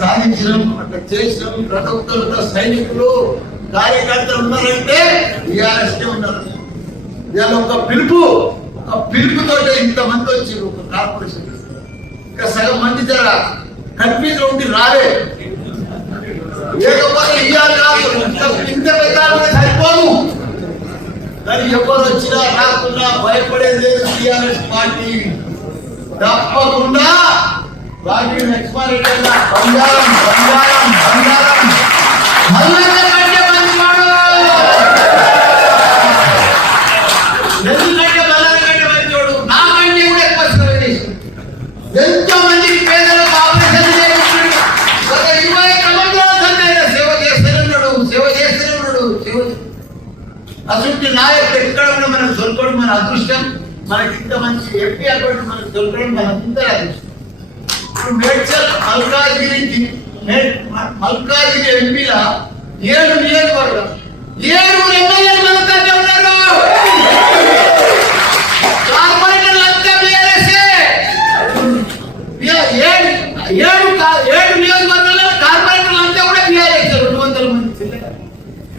సాధించడం అట్లా చేసినాం. ప్రతి ఒక్కరితో సైనికులు కార్యకర్తలు ఉన్నారంటే టీఆర్ఎస్ ఉన్నారు. ఇవాళ ఒక పిలుపుతో ఇంతమంది వచ్చారు ఒక కార్పొరేషన్. ఇంకా సగం మంది జర కన్ఫ్యూజ్ ఉండి రాలే. లేకపోతే ఇంత పెట్టాలని సరిపోదు. కానీ ఎవరు వచ్చినా రాకుండా భయపడేది లేదు. టీఆర్ఎస్ పార్టీ తప్పకుండా పార్టీని ఎక్స్పైర్ బంగారం బంగారం బంగారం ఎందుకంటే బలాల కంటే మంచోడు. నాకంటే కూడా ఎక్కువ ఎంతో మందికి పేదలకు ఆపరేషన్ చేయించాడు. ఒక 20 సంవత్సరాలు సేవ చేస్తూనే ఉన్నాడు. అసలు నాయకుడు ఎక్కడ ఉన్నా మనకు దొరకడం మన అదృష్టం. మనకి ఇంత మంచి ఎంపీ అకౌంట్ మనకు దొరకడం మన అందరి అదృష్టం. ఇప్పుడు మేడ్చల్ మల్కాజిగిరి ఎంపీల 7 నియోజకవర్గం 7 ఎమ్మెల్యేలు మనతో ఉన్నారు. కార్పొరేటర్లు అంతా బీఆర్ఎస్ఏ. 7 నియోజకవర్గాల్లో కార్పొరేటర్లు అంతా కూడా బీఆర్ఎస్. 200 మంది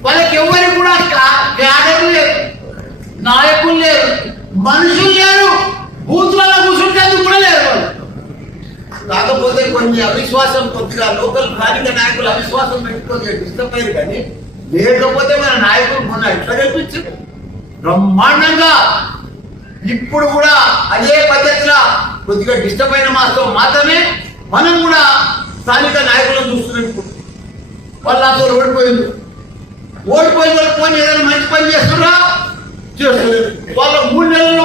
వాళ్ళకి ఎవరికి కూడా క్యాడర్లు లేరు, నాయకులు లేరు, మనుషులు లేరు, బూత్లలో కూర్చుంటేందుకు కూడా లేరు వాళ్ళు. కాకపోతే కొన్ని అవిశ్వాసం కొద్దిగా లోకల్ స్థానిక నాయకులు అవిశ్వాసం పెట్టుకొని డిస్టర్బ్ అయ్యారు. కానీ లేకపోతే మన నాయకులు మొన్న ఎట్లా కనిపించారు బ్రహ్మాండంగా. ఇప్పుడు కూడా అదే పద్ధతిలో కొద్దిగా డిస్టర్బ్ అయిన మాత్రమే మనం కూడా స్థానిక నాయకులను చూస్తున్నాం. వాళ్ళు నాతో ఓడిపోయిన వాళ్ళు ఏదైనా మంచి పని చేస్తున్నా చేస్తలేదు. వాళ్ళ 3 నెలల్లో